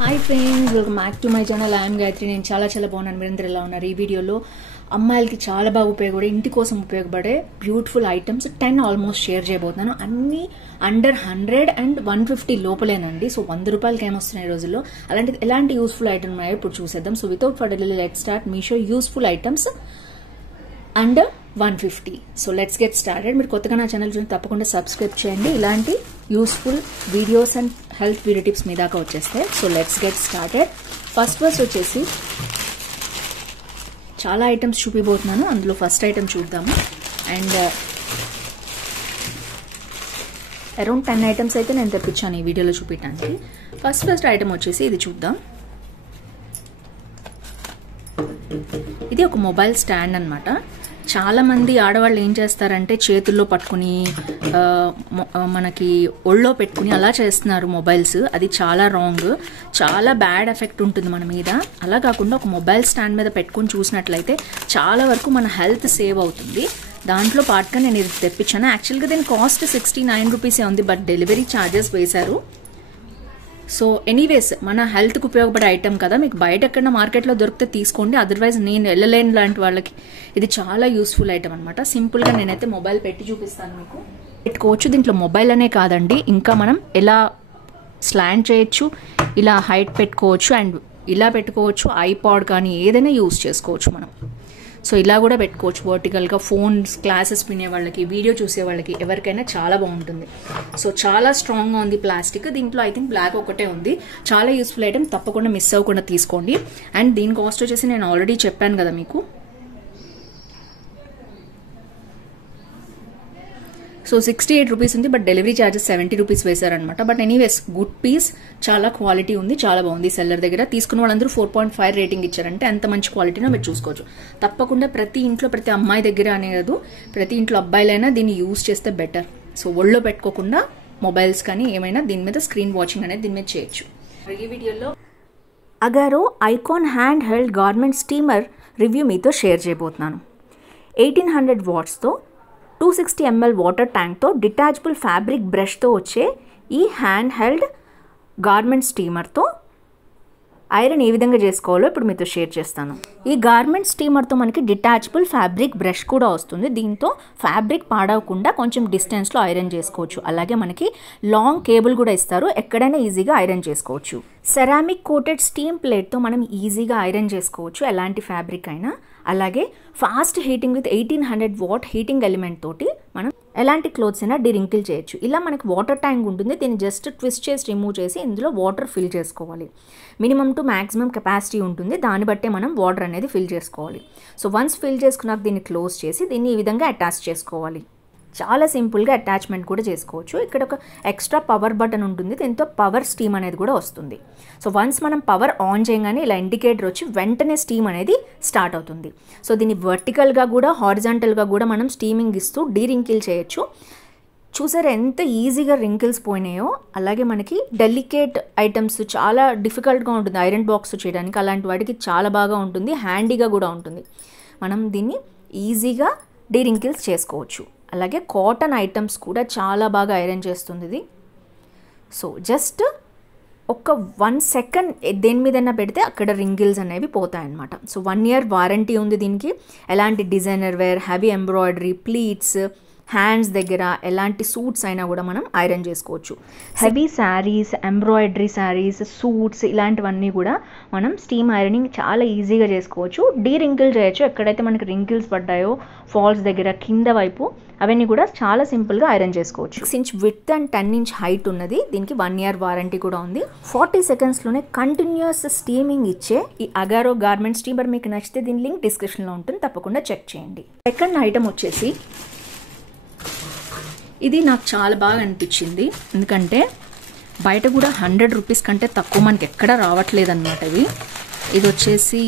Hi friends, welcome back to my channel. I'm Gayatri. నేను చాలా బాగున్నాను. మీరందరూ ఎలా ఉన్నారు? ఈ వీడియోలో అమ్మాయిలకి చాలా బాగా ఉపయోగపడే, ఇంటి కోసం ఉపయోగపడే బ్యూటిఫుల్ ఐటమ్స్ 10 ఆల్మోస్ట్ షేర్ చేయబోతున్నాను. అన్ని అండర్ 100 అండ్ 150 లోపలేనండి. సో 100 రూపాయలకి ఏమొస్తున్నాయి ఈ రోజుల్లో. అలాంటి ఎలాంటి యూస్ఫుల్ ఐటమ్ ఉన్నాయో ఇప్పుడు చూసేద్దాం. So without further delay let's start Meesho useful items under 150. So let's get started. మీరు కొత్తగా నా ఛానల్ చూసి తప్పకుండా సబ్స్క్రైబ్ చేయండి. ఇలాంటి useful videos and health video tips మీ దాకా వచ్చేస్తాయి. So let's get started. First వచ్చేసి చాలా ఐటమ్స్ చూపిపోతున్నాను. అందులో ఫస్ట్ ఐటమ్ చూద్దాము. అండ్ అరౌండ్ 10 ఐటమ్స్ అయితే నేను తెప్పించాను ఈ వీడియోలో చూపించడానికి. ఫస్ట్ ఐటమ్ వచ్చేసి ఇది చూద్దాం. ఇది ఒక మొబైల్ స్టాండ్ అన్నమాట. చాలా మంది ఆడవాళ్ళు ఏం చేస్తారంటే చేతుల్లో పట్టుకుని మనకి ఒళ్ళో పెట్టుకుని అలా చేస్తున్నారు మొబైల్స్. అది చాలా రాంగ్, చాలా బ్యాడ్ ఎఫెక్ట్ ఉంటుంది మన మీద. అలా కాకుండా ఒక మొబైల్ స్టాండ్ మీద పెట్టుకుని చూసినట్లయితే చాలా వరకు మన హెల్త్ సేవ్ అవుతుంది. దాంట్లో పాటుగా నేను ఇది తెప్పించాను. యాక్చువల్గా దీని కాస్ట్ 69 రూపీసే ఉంది, బట్ డెలివరీ ఛార్జెస్ వేశారు. సో ఎనీవేస్ మన హెల్త్కి ఉపయోగపడే ఐటమ్ కదా, మీకు బయట ఎక్కడైనా మార్కెట్లో దొరికితే తీసుకోండి. అదర్వైజ్ నేను వెళ్ళలేని లాంటి వాళ్ళకి ఇది చాలా యూస్ఫుల్ ఐటమ్ అనమాట. సింపుల్గా నేనైతే మొబైల్ పెట్టి చూపిస్తాను మీకు. పెట్టుకోవచ్చు. దీంట్లో మొబైల్ అనే కాదండి, ఇంకా మనం ఎలా స్లాండ్ చేయొచ్చు, ఇలా హైట్ పెట్టుకోవచ్చు, అండ్ ఇలా పెట్టుకోవచ్చు. ఐపాడ్ కానీ ఏదైనా యూజ్ చేసుకోవచ్చు మనం. సో ఇలా కూడా పెట్టుకోవచ్చు వర్టికల్గా. ఫోన్స్, క్లాసెస్ వినే వాళ్ళకి, వీడియో చూసే వాళ్ళకి ఎవరికైనా చాలా బాగుంటుంది. సో చాలా స్ట్రాంగ్గా ఉంది ప్లాస్టిక్. దీంట్లో ఐ థింక్ బ్లాక్ ఒకటే ఉంది. చాలా యూస్ఫుల్ ఐటమ్, తప్పకుండా మిస్ అవ్వకుండా తీసుకోండి. అండ్ దీని కాస్ట్ వచ్చేసి నేను ఆల్రెడీ చెప్పాను కదా మీకు. సో 68 రూపీస్ ఉంది, బట్ డెలివరీ ఛార్జెస్ 70 రూపీస్ వేశారనమాట. బట్ ఎనీవేస్ గుడ్ పీస్, చాలా క్వాలిటీ ఉంది, చాలా బాగుంది. సెల్లర్ దగ్గర తీసుకున్న వాళ్ళందరూ 4.5 రేటింగ్ ఇచ్చారంటే ఎంత మంచి క్వాలిటీనో మీరు చూసుకోవచ్చు. తప్పకుండా ప్రతి ఇంట్లో, ప్రతి అమ్మాయి దగ్గర అనేది, ప్రతి ఇంట్లో అబ్బాయిలైనా దీన్ని యూజ్ చేస్తే బెటర్. సో ఒళ్ళో పెట్టుకోకుండా మొబైల్స్ కానీ ఏమైనా దీని మీద స్క్రీన్ వాచింగ్ అనేది దీని మీద చేయొచ్చు. ఈ వీడియోలో Agaro icon hand held garment steamer review మీతో షేర్ చేయబోతున్నాను. 1800 వాట్స్తో 260 ml వాటర్ ట్యాంక్తో డిటాచబుల్ ఫ్యాబ్రిక్ బ్రష్తో వచ్చే ఈ హ్యాండ్ హెల్డ్ గార్మెంట్ స్టీమర్తో ఐరన్ ఏ విధంగా చేసుకోవాలో ఇప్పుడు మీతో షేర్ చేస్తాను. ఈ గార్మెంట్ స్టీమర్తో మనకి డిటాచబుల్ ఫ్యాబ్రిక్ బ్రష్ కూడా వస్తుంది. దీంతో ఫ్యాబ్రిక్ పాడవకుండా కొంచెం డిస్టెన్స్లో ఐరన్ చేసుకోవచ్చు. అలాగే మనకి లాంగ్ కేబుల్ కూడా ఇస్తారు, ఎక్కడైనా ఈజీగా ఐరన్ చేసుకోవచ్చు. సెరామిక్ కోటెడ్ స్టీమ్ ప్లేట్తో మనం ఈజీగా ఐరన్ చేసుకోవచ్చు ఎలాంటి ఫ్యాబ్రిక్ అయినా. అలాగే fast heating with 1800 what heating element తోటి మనం ఎలాంటి క్లోత్స్ అయినా రింకిల్ చేయొచ్చు. ఇలా మనకి వాటర్ ట్యాంక్ ఉంటుంది, దీన్ని జస్ట్ ట్విస్ట్ చేసి రిమూవ్ చేసి ఇందులో వాటర్ ఫిల్ చేసుకోవాలి. మినిమం టు మ్యాక్సిమం కెపాసిటీ ఉంటుంది, దాన్ని బట్టే మనం వాటర్ అనేది ఫిల్ చేసుకోవాలి. సో వన్స్ ఫిల్ చేసుకున్నాక దీన్ని క్లోజ్ చేసి దీన్ని ఈ విధంగా అటాచ్ చేసుకోవాలి. చాలా సింపుల్గా అటాచ్మెంట్ కూడా చేసుకోవచ్చు. ఇక్కడ ఒక ఎక్స్ట్రా పవర్ బటన్ ఉంటుంది, దీంతో పవర్ స్టీమ్ అనేది కూడా వస్తుంది. సో వన్స్ మనం పవర్ ఆన్ చేయగానే ఇలా ఇండికేటర్ వచ్చి వెంటనే స్టీమ్ అనేది స్టార్ట్ అవుతుంది. సో దీన్ని వర్టికల్గా కూడా హారిజాంటల్గా కూడా మనం స్టీమింగ్ ఇస్తూ డీరింకిల్ చేయొచ్చు. చూసారా ఎంత ఈజీగా రింకిల్స్ పోయినాయో. అలాగే మనకి డెలికేట్ ఐటమ్స్ చాలా డిఫికల్ట్గా ఉంటుంది ఐరన్ బాక్స్ చేయడానికి, అలాంటి వాటికి చాలా బాగా ఉంటుంది, హ్యాండీగా కూడా ఉంటుంది. మనం దీన్ని ఈజీగా డీరింకిల్స్ చేసుకోవచ్చు. అలాగే కాటన్ ఐటమ్స్ కూడా చాలా బాగా ఐరన్ చేస్తుంది ఇది. సో జస్ట్ ఒక 1 సెకండ్ దేని మీదైనా పెడితే అక్కడ రింగిల్స్ అనేవి పోతాయన్నమాట. సో 1 year వారంటీ ఉంది దీనికి. ఎలాంటి designer wear, heavy embroidery, pleats, hands దగ్గర ఎలాంటి సూట్స్ అయినా కూడా మనం ఐరన్ చేసుకోవచ్చు. Heavy saris, embroidery saris, suits ఇలాంటివన్నీ కూడా మనం స్టీమ్ ఐరనింగ్ చాలా ఈజీగా చేసుకోవచ్చు. రింకిల్ చేయొచ్చు ఎక్కడైతే మనకి రింకిల్స్ పడ్డాయో ఫాల్స్ దగ్గర, కింద వైపు, అవన్నీ కూడా చాలా సింపుల్గా ఐరన్ చేసుకోవచ్చు. 6 inch width and 10 inch height ఉన్నది. దీనికి 1 year వారంటీ కూడా ఉంది. 40 secondsలోనే కంటిన్యూస్ స్టీమింగ్ ఇచ్చే ఈ అగారో గార్మెంట్ స్టీమర్ మీకు నచ్చితే దీని లింక్ డిస్క్రిప్షన్లో ఉంటుంది, తప్పకుండా చెక్ చేయండి. సెకండ్ ఐటమ్ వచ్చేసి ఇది నాకు చాలా బాగా అనిపించింది, ఎందుకంటే బయట కూడా 100 రూపీస్ కంటే తక్కువ మనకి ఎక్కడ రావట్లేదు అనమాట. ఇది వచ్చేసి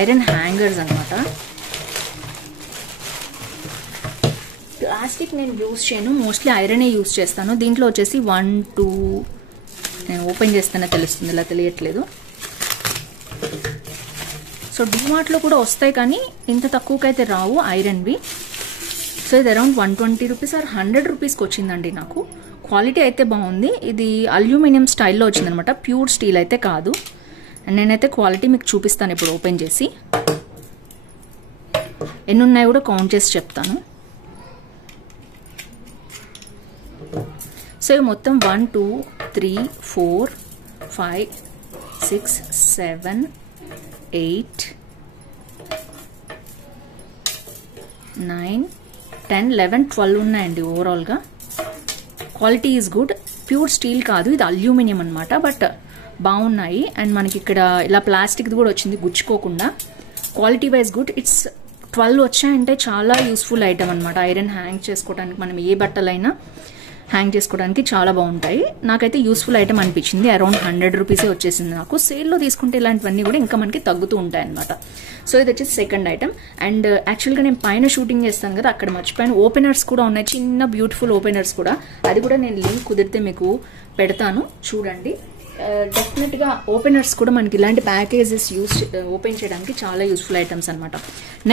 ఐరన్ హ్యాంగర్స్ అనమాట. ప్లాస్టిక్ నేను యూజ్ చేయను, మోస్ట్లీ ఐరనే యూజ్ చేస్తాను. దీంట్లో వచ్చేసి 1, 2 నేను ఓపెన్ చేస్తేనే తెలుస్తుంది, ఇలా తెలియట్లేదు. సో డిమార్ట్లో కూడా వస్తాయి కానీ ఇంత తక్కువకైతే రావు ఐరన్వి. సో ఇది అరౌండ్ 120 రూపీస్ ఆర్ 100 రూపీస్కి వచ్చిందండి నాకు. క్వాలిటీ అయితే బాగుంది. ఇది అల్యూమినియం స్టైల్లో వచ్చిందనమాట, ప్యూర్ స్టీల్ అయితే కాదు. అండ్ నేనైతే క్వాలిటీ మీకు చూపిస్తాను ఇప్పుడు ఓపెన్ చేసి. ఎన్ని ఉన్నాయో కూడా కౌంట్ చేసి చెప్తాను. సో ఇవి మొత్తం 1 2 3 4 5 6 7 8 9 10 11 12 ఉన్నాయండి ఓవరాల్గా. Quality is good. Pure steel కాదు, ఇది అల్యూమినియం అనమాట, బట్ బాగున్నాయి. అండ్ మనకి ఇక్కడ ఇలా ప్లాస్టిక్ది కూడా వచ్చింది గుచ్చుకోకుండా. Quality wise good. ఇట్స్ 12 వచ్చాయంటే చాలా యూస్ఫుల్ ఐటమ్ అనమాట. ఐరన్ హ్యాంగ్ చేసుకోవడానికి, మనం ఏ బట్టలైనా హ్యాంగ్ చేసుకోవడానికి చాలా బాగుంటాయి. నాకైతే యూస్ఫుల్ ఐటమ్ అనిపించింది. అరౌండ్ 100 రూపీసే వచ్చేసింది నాకు. సేల్లో తీసుకుంటే ఇలాంటివన్నీ కూడా ఇంకా మనకి తగ్గుతూ ఉంటాయి అనమాట. సో ఇది వచ్చేసి సెకండ్ ఐటమ్. అండ్ యాక్చువల్గా నేను పైన షూటింగ్ చేస్తాను కదా, అక్కడ మర్చిపోయాను, ఓపెనర్స్ కూడా ఉన్నాయి, చిన్న బ్యూటిఫుల్ ఓపెనర్స్ కూడా. అది కూడా నేను లింక్ కుదిరితే మీకు పెడతాను, చూడండి. డెఫినెట్గా ఓపెనర్స్ కూడా మనకి ఇలాంటి ప్యాకేజెస్ ఓపెన్ చేయడానికి చాలా యూస్ఫుల్ ఐటమ్స్ అనమాట.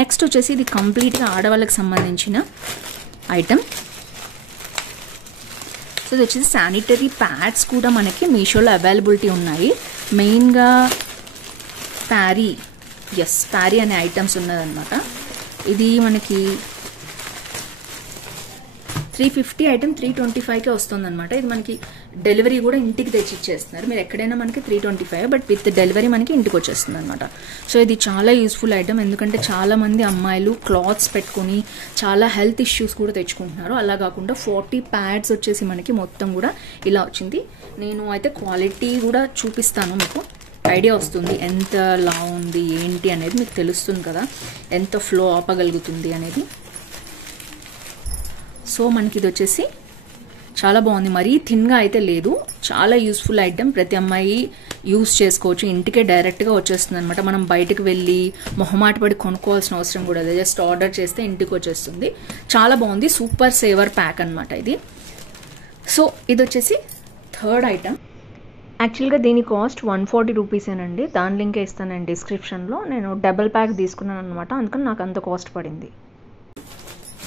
నెక్స్ట్ వచ్చేసి ఇది కంప్లీట్గా ఆడవాళ్ళకి సంబంధించిన ఐటమ్. సో ఇది వచ్చేసి శానిటరీ ప్యాడ్స్ కూడా మనకి మీషోలో అవైలబిలిటీ ఉన్నాయి. మెయిన్గా ప్యారీ అనే ఐటమ్స్ ఉన్నదన్నమాట. ఇది మనకి 350 ఐటమ్ 325కే వస్తుందన్నమాట. ఇది మనకి డెలివరీ కూడా ఇంటికి తెచ్చి ఇచ్చేస్తున్నారు. మీరు ఎక్కడైనా మనకి 325, బట్ విత్ డెలివరీ మనకి ఇంటికి వచ్చేస్తుంది అనమాట. సో ఇది చాలా యూస్ఫుల్ ఐటమ్, ఎందుకంటే చాలా మంది అమ్మాయిలు క్లాత్స్ పెట్టుకుని చాలా హెల్త్ ఇష్యూస్ కూడా తెచ్చుకుంటున్నారు. అలా కాకుండా 40 ప్యాడ్స్ వచ్చేసి మనకి మొత్తం కూడా ఇలా వచ్చింది. నేను అయితే క్వాలిటీ కూడా చూపిస్తాను, మీకు ఐడియా వస్తుంది ఎంత లా ఉంది ఏంటి అనేది మీకు తెలుస్తుంది కదా, ఎంత ఫ్లో ఆపగలుగుతుంది అనేది. సో మనకి ఇది వచ్చేసి చాలా బాగుంది, మరీ థిన్గా అయితే లేదు. చాలా యూస్ఫుల్ ఐటమ్, ప్రతి అమ్మాయి యూస్ చేసుకోవచ్చు. ఇంటికే డైరెక్ట్గా వచ్చేస్తుంది అనమాట. మనం బయటకు వెళ్ళి మొహమాట పడి కొనుక్కోవాల్సిన అవసరం కూడా లేదు. జస్ట్ ఆర్డర్ చేస్తే ఇంటికి వచ్చేస్తుంది. చాలా బాగుంది. సూపర్ సేవర్ ప్యాక్ అనమాట ఇది. సో ఇది వచ్చేసి థర్డ్ ఐటమ్. యాక్చువల్గా దీని కాస్ట్ 140 రూపీసేనండి. దాని లింకే ఇస్తానండి డిస్క్రిప్షన్లో. నేను డబుల్ ప్యాక్ తీసుకున్నాను అనమాట, అందుకని నాకు అంత కాస్ట్ పడింది.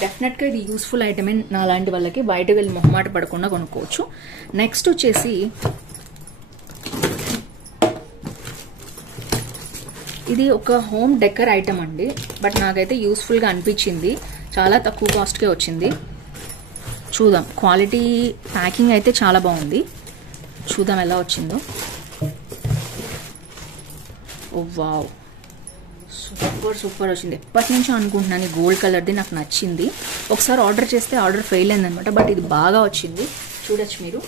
డెఫినెట్గా ఇది యూస్ఫుల్ ఐటమే నా లాంటి వాళ్ళకి, బయటకు వెళ్ళి మొహమాట పడకుండా కొనుక్కోవచ్చు. నెక్స్ట్ వచ్చేసి ఇది ఒక హోమ్ డెకర్ ఐటమ్ అండి, బట్ నాకైతే యూస్ఫుల్గా అనిపించింది. చాలా తక్కువ కాస్ట్కే వచ్చింది. చూద్దాం, క్వాలిటీ ప్యాకింగ్ అయితే చాలా బాగుంది. చూద్దాం ఎలా వచ్చిందో. ఓ వావ్, సూపర్ వచ్చింది. ఎప్పటి నుంచో అనుకుంటున్నాను, గోల్డ్ కలర్ది నాకు నచ్చింది. ఒకసారి ఆర్డర్ చేస్తే ఆర్డర్ ఫెయిల్ అయిందనమాట, బట్ ఇది బాగా వచ్చింది. చూడొచ్చు మీరు.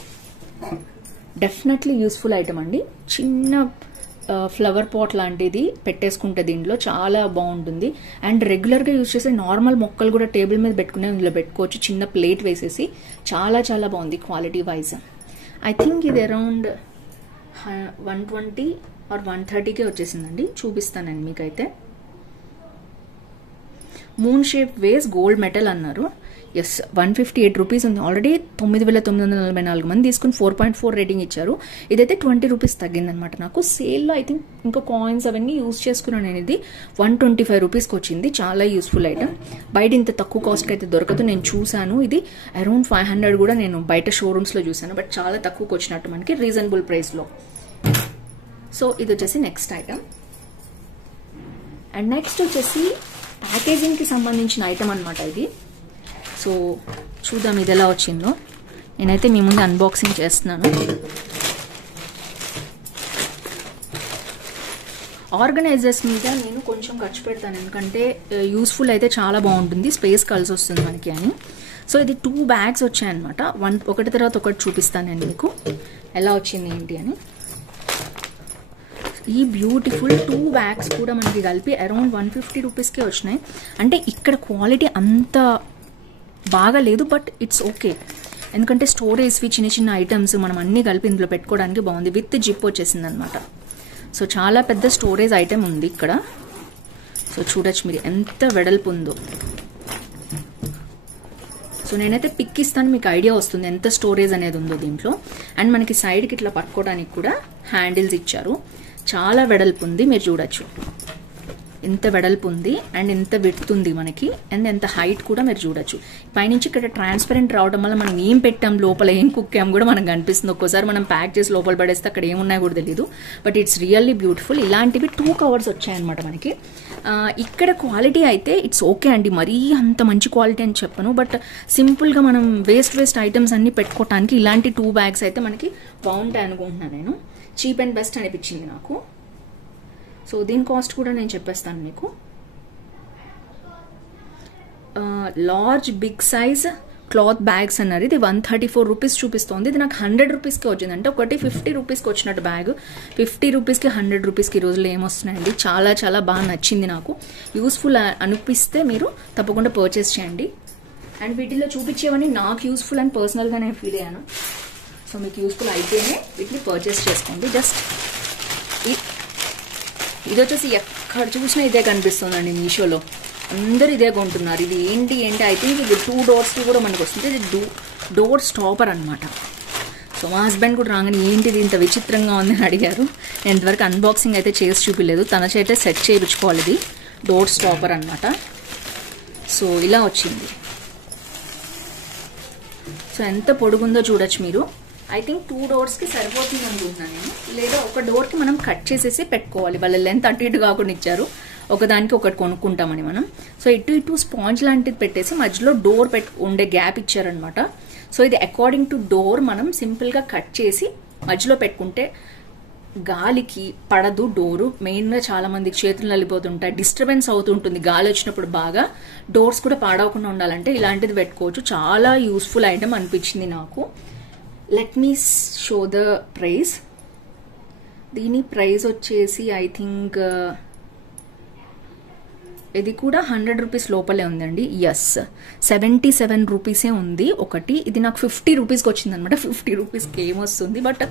డెఫినెట్లీ యూస్ఫుల్ ఐటమ్ అండి. చిన్న ఫ్లవర్ పాట్ లాంటిది పెట్టేసుకుంటే దీంట్లో చాలా బాగుంటుంది. అండ్ రెగ్యులర్గా యూజ్ చేసే నార్మల్ మొక్కలు కూడా టేబుల్ మీద పెట్టుకునే ఇందులో పెట్టుకోవచ్చు. చిన్న ప్లేట్ వేసేసి చాలా చాలా బాగుంది క్వాలిటీ వైజ్. ఐ థింక్ ఇది అరౌండ్ 120 ఆర్ 130కే వచ్చేసిందండి. చూపిస్తానండి మీకైతే. మూన్ షేప్ వేస్ గోల్డ్ మెటల్ అన్నారు. ఎస్, 158 రూపీస్ ఉంది. ఆల్రెడీ 9,944 మంది తీసుకుని 4.4 రేటింగ్ ఇచ్చారు. ఇదైతే 20 రూపీస్ తగ్గిందనమాట నాకు. సేల్లో ఐ థింక్ ఇంకా కాయిన్స్ అవన్నీ యూజ్ చేసుకున్నాను నేను. ఇది 125 రూపీస్కి వచ్చింది. చాలా యూస్ఫుల్ ఐటమ్. బయట ఇంత తక్కువ కాస్ట్కి అయితే దొరకదు. నేను చూసాను, ఇది అరౌండ్ 500 కూడా నేను బయట షోరూమ్స్లో చూసాను, బట్ చాలా తక్కువకి వచ్చినట్టు మనకి రీజనబుల్ ప్రైస్లో. సో ఇది వచ్చేసి నెక్స్ట్ ఐటమ్. అండ్ నెక్స్ట్ వచ్చేసి ప్యాకేజింగ్కి సంబంధించిన ఐటమ్ అనమాట ఇది. సో చూద్దాం ఇది ఎలా వచ్చిందో. నేనైతే మీ ముందు అన్బాక్సింగ్ చేస్తున్నాను. ఆర్గనైజర్స్ మీద నేను కొంచెం ఖర్చు పెడతాను, ఎందుకంటే యూస్ఫుల్ అయితే చాలా బాగుంటుంది, స్పేస్ కలిసి వస్తుంది మనకి అని. సో ఇది 2 బ్యాగ్స్ వచ్చాయన్నమాట. ఒకటి తర్వాత ఒకటి చూపిస్తాను నేను మీకు ఎలా వచ్చింది ఏంటి అని. ఈ బ్యూటిఫుల్ 2 బ్యాగ్స్ కూడా మనకి కలిపి అరౌండ్ 150 రూపీస్కే వచ్చినాయి. అంటే ఇక్కడ క్వాలిటీ అంత బాగా లేదు, బట్ ఇట్స్ ఓకే, ఎందుకంటే స్టోరేజ్వి చిన్న చిన్న ఐటమ్స్ మనం అన్నీ కలిపి ఇందులో పెట్టుకోవడానికి బాగుంది. విత్ జిప్ వచ్చేసింది అనమాట. సో చాలా పెద్ద స్టోరేజ్ ఐటమ్ ఉంది ఇక్కడ. సో చూడొచ్చు మీరు ఎంత వెడల్పు ఉందో. సో నేనైతే పిక్ ఇస్తాను, మీకు ఐడియా వస్తుంది ఎంత స్టోరేజ్ అనేది ఉందో దీంట్లో. అండ్ మనకి సైడ్కి ఇట్లా పట్టుకోవడానికి కూడా హ్యాండిల్స్ ఇచ్చారు. చాలా వెడల్పు ఉంది, మీరు చూడొచ్చు. ఇంత వెడల్పు ఉంది అండ్ ఇంత విడ్త్ ఉంది మనకి అండ్ ఎంత హైట్ కూడా మీరు చూడొచ్చు. పైనుంచి ఇక్కడ ట్రాన్స్పరెంట్ రావడం వల్ల మనం ఏం పెట్టాం లోపల ఏం కుక్కాం కూడా మనకు కనిపిస్తుంది. ఒక్కోసారి మనం ప్యాక్ చేసి లోపల పడేస్తే అక్కడ ఏమున్నాయో కూడా తెలియదు. But it's really beautiful. ఇలాంటివి 2 కవర్స్ వచ్చాయన్నమాట మనకి. ఇక్కడ క్వాలిటీ అయితే ఇట్స్ ఓకే అండి, మరీ అంత మంచి క్వాలిటీ అని చెప్పను. బట్ సింపుల్గా మనం వేస్ట్ ఐటమ్స్ అన్ని పెట్టుకోవటానికి ఇలాంటి 2 బ్యాగ్స్ అయితే మనకి బాగుంటాయి అనుకుంటున్నాను నేను. చీప్ అండ్ బెస్ట్ అనిపించింది నాకు. సో దీని కాస్ట్ కూడా నేను చెప్పేస్తాను మీకు. Large big size cloth bags అన్నారు. ఇది 134 రూపీస్ చూపిస్తోంది. ఇది నాకు 100 రూపీస్కి వచ్చింది. అంటే ఒకటి 50 రూపీస్కి వచ్చినట్టు బ్యాగ్. 50 రూపీస్కి 100 రూపీస్కి ఈ రోజుల్లో ఏమొస్తున్నాయండి. చాలా చాలా బాగా నచ్చింది నాకు. యూస్ఫుల్ అనిపిస్తే మీరు తప్పకుండా పర్చేస్ చేయండి. అండ్ వీటిలో చూపించేవన్నీ నాకు యూస్ఫుల్ అని పర్సనల్గా నేను ఫీల్ అయ్యాను. సో మీకు యూస్ఫుల్ అయితేనే వీటిని పర్చేస్ చేసుకోండి. జస్ట్ ఇది వచ్చేసి ఎక్కడ చూసినా ఇదే కనిపిస్తుందండి మీషోలో. అందరు ఇదే కొంటున్నారు. ఇది ఏంటి ఐ థింక్ ఇది 2 డోర్స్కి కూడా మనకు వస్తుంది. ఇది డోర్ స్టాపర్ అనమాట. సో మా హస్బెండ్ కూడా రాగానే ఏంటిది ఇంత విచిత్రంగా ఉంది అని అడిగారు. నేను ఇంతవరకు అన్బాక్సింగ్ అయితే చేసి చూపించలేదు. తన చేతే సెట్ చేయించుకోవాలి. ఇది డోర్ స్టాపర్ అనమాట. సో ఇలా వచ్చింది. సో ఎంత పొడుగుందో చూడొచ్చు మీరు. ఐ థింక్ 2 డోర్స్కి సరిపోతుంది అనుకుంటున్నాను నేను. లేదా ఒక డోర్కి మనం కట్ చేసేసి పెట్టుకోవాలి. వాళ్ళ లెంత్ అటు ఇటు కాకుండా ఇచ్చారు. ఒకదానికి ఒకటి కొనుక్కుంటామని మనం. సో ఇటు స్పాంజ్ లాంటిది పెట్టేసి మధ్యలో డోర్ ఉండే గ్యాప్ ఇచ్చారనమాట. సో ఇది అకార్డింగ్ టు డోర్ మనం సింపుల్గా కట్ చేసి మధ్యలో పెట్టుకుంటే గాలికి పడదు డోరు. మెయిన్గా చాలా మందికి చేతులు నలిపోతుంటాయి, డిస్టర్బెన్స్ అవుతుంటుంది గాలి వచ్చినప్పుడు. బాగా డోర్స్ కూడా పాడవకుండా ఉండాలంటే ఇలాంటిది పెట్టుకోవచ్చు. చాలా యూస్ఫుల్ ఐటమ్ అనిపించింది నాకు. Let me show the price. దీని ప్రైస్ వచ్చేసి ఐ థింక్ ఇది కూడా 100 రూపీస్ లోపలే ఉందండి. ఎస్, 77 రూపీసే ఉంది ఒకటి. ఇది నాకు 50 రూపీస్కి వచ్చింది అనమాట. 50 రూపీస్కి ఏమొస్తుంది. బట్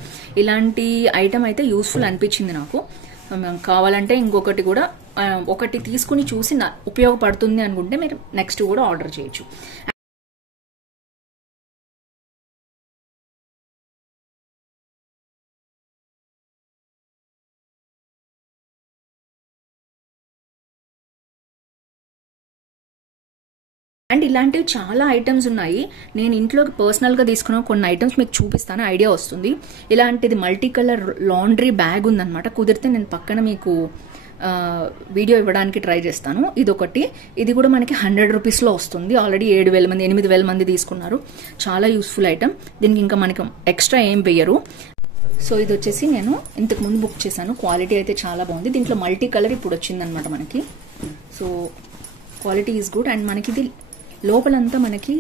ఇలాంటి ఐటమ్ అయితే యూస్ఫుల్ అనిపించింది నాకు. కావాలంటే ఇంకొకటి కూడా ఒకటి తీసుకుని చూసి ఉపయోగపడుతుంది అనుకుంటే మీరు నెక్స్ట్ కూడా ఆర్డర్ చేయొచ్చు. అండ్ ఇలాంటివి చాలా ఐటమ్స్ ఉన్నాయి. నేను ఇంట్లోకి పర్సనల్గా తీసుకున్న కొన్ని ఐటమ్స్ మీకు చూపిస్తాను, ఐడియా వస్తుంది. ఇలాంటిది మల్టీ కలర్ లాండ్రీ బ్యాగ్ ఉందన్నమాట. కుదిరితే నేను పక్కన మీకు వీడియో ఇవ్వడానికి ట్రై చేస్తాను. ఇదొకటి. ఇది కూడా మనకి 100 రూపీస్లో వస్తుంది. ఆల్రెడీ 7,000 మంది 8,000 మంది తీసుకున్నారు. చాలా యూస్ఫుల్ ఐటమ్. దీనికి ఇంకా మనకి ఎక్స్ట్రా ఏం వేయరు. సో ఇది వచ్చేసి నేను ఇంతకు ముందు బుక్ చేశాను. క్వాలిటీ అయితే చాలా బాగుంది. దీంట్లో మల్టీ కలర్ ఇప్పుడు వచ్చిందనమాట మనకి. So quality is good. And మనకి ఇది లోపలంతా మనకి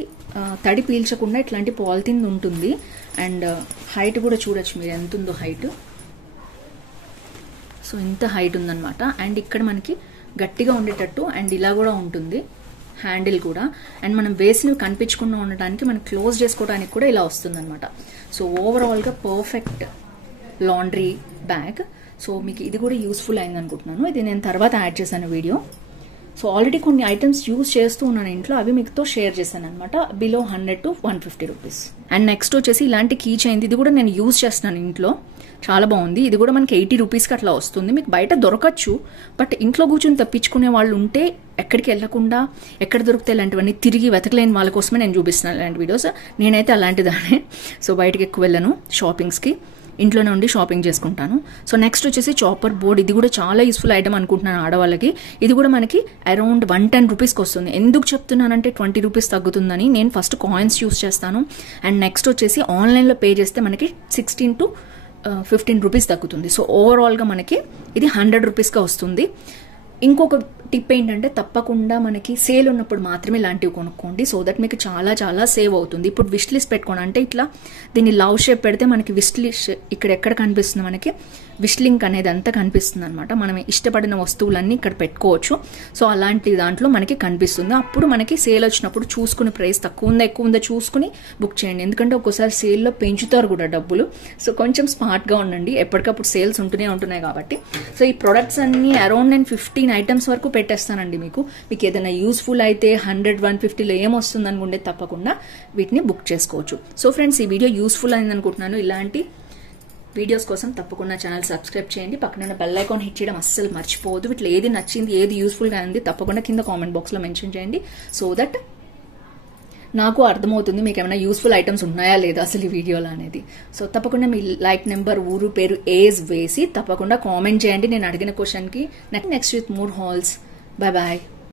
తడి పీల్చకుండా ఇట్లాంటి పాలిథిన్ ఉంటుంది. అండ్ హైట్ కూడా చూడొచ్చు మీరు ఎంత ఉందో హైట్. సో ఇంత హైట్ ఉందన్నమాట. అండ్ ఇక్కడ మనకి గట్టిగా ఉండేటట్టు అండ్ ఇలా కూడా ఉంటుంది హ్యాండిల్ కూడా. అండ్ మనం వేసినవి కనిపించకుండా ఉండటానికి మనం క్లోజ్ చేసుకోవడానికి కూడా ఇలా వస్తుందన్నమాట. సో ఓవరాల్గా పర్ఫెక్ట్ లాండ్రీ బ్యాగ్. సో మీకు ఇది కూడా యూస్ఫుల్ అయింది అనుకుంటున్నాను. ఇది నేను తర్వాత యాడ్ చేశాను వీడియో. సో ఆల్రెడీ కొన్ని ఐటమ్స్ యూజ్ చేస్తూ ఉన్నాను ఇంట్లో, అవి మీతో షేర్ చేశాను అనమాట. Below 100 to 150 rupees. And next వచ్చేసి ఇలాంటి కీ చైన్. ఇది కూడా నేను యూజ్ చేస్తున్నాను ఇంట్లో, చాలా బాగుంది. ఇది కూడా మనకి 80 రూపీస్కి అట్లా వస్తుంది. మీకు బయట దొరకచ్చు. బట్ ఇంట్లో కూర్చొని తప్పించుకునే వాళ్ళు ఉంటే ఎక్కడికి వెళ్లకుండా ఎక్కడ దొరికితే ఇలాంటివన్నీ తిరిగి వెతకలేని వాళ్ళ కోసమే నేను చూపిస్తున్నాను ఇలాంటి వీడియోస్. నేనైతే అలాంటిదానే. సో బయటకి ఎక్కువ వెళ్ళను షాపింగ్స్కి, ఇంట్లోనే ఉండి షాపింగ్ చేసుకుంటాను. సో నెక్స్ట్ వచ్చేసి చాపర్ బోర్డ్. ఇది కూడా చాలా యూస్ఫుల్ ఐటమ్ అనుకుంటున్నాను ఆడవాళ్ళకి. ఇది కూడా మనకి అరౌండ్ 110 రూపీస్కి వస్తుంది. ఎందుకు చెప్తున్నానంటే 20 రూపీస్ తగ్గుతుందని. నేను ఫస్ట్ కాయిన్స్ యూస్ చేస్తాను. అండ్ నెక్స్ట్ వచ్చేసి ఆన్లైన్లో పే చేస్తే మనకి 16 to 15 రూపీస్ తగ్గుతుంది. సో ఓవరాల్గా మనకి ఇది 100 రూపీస్గా వస్తుంది. ఇంకొక టిప్ ఏంటంటే తప్పకుండా మనకి సేల్ ఉన్నప్పుడు మాత్రమే ఇలాంటివి కొనుక్కోండి. సో దట్ మీకు చాలా చాలా సేవ్ అవుతుంది. ఇప్పుడు విష్ లిస్ట్ పెట్టుకోండి. అంటే ఇట్లా దీన్ని లవ్ షేప్ పెడితే మనకి విష్ లిస్ట్ ఇక్కడ ఎక్కడ కనిపిస్తుంది, మనకి విష్ లింక్ అనేది అంతా కనిపిస్తుంది అనమాట. మనం ఇష్టపడిన వస్తువులన్నీ ఇక్కడ పెట్టుకోవచ్చు. సో అలాంటి దాంట్లో మనకి కనిపిస్తుంది. అప్పుడు మనకి సేల్ వచ్చినప్పుడు చూసుకుని ప్రైస్ తక్కువ ఉందా ఎక్కువ ఉందా చూసుకుని బుక్ చేయండి. ఎందుకంటే ఒక్కోసారి సేల్లో పెంచుతారు కూడా డబ్బులు. సో కొంచెం స్మార్ట్గా ఉండండి. ఎప్పటికప్పుడు సేల్స్ ఉంటున్నాయి కాబట్టి. సో ఈ ప్రొడక్ట్స్ అన్ని అరౌండ్ నేను 15 ఐటమ్స్ వరకు పెట్టేస్తానండి. మీకు ఏదైనా యూస్ఫుల్ అయితే 100, 150లో ఏమొస్తుంది అనుకుంటే తప్పకుండా వీటిని బుక్ చేసుకోవచ్చు. సో ఫ్రెండ్స్, ఈ వీడియో యూస్ఫుల్ అయింది అనుకుంటున్నాను. ఇలాంటి వీడియోస్ కోసం తప్పకుండా ఛానల్ సబ్స్క్రైబ్ చేయండి. పక్కన బెల్ ఐకాన్ హిట్ చేయడం అస్సలు మర్చిపోవద్దు. వీటిలో ఏది నచ్చింది, ఏది యూస్ఫుల్గా ఉంది తప్పకుండా కింద కామెంట్ బాక్స్లో మెన్షన్ చేయండి. సో దట్ నాకు అర్థమవుతుంది మీకు ఏమైనా యూస్ఫుల్ ఐటమ్స్ ఉన్నాయా లేదా అసలు ఈ వీడియోలో అనేది. సో తప్పకుండా మీ లైక్ నెంబర్, ఊరు పేరు, ఏజ్ వేసి తప్పకుండా కామెంట్ చేయండి నేను అడిగిన క్వశ్చన్కి. Next with more hauls. Bye bye.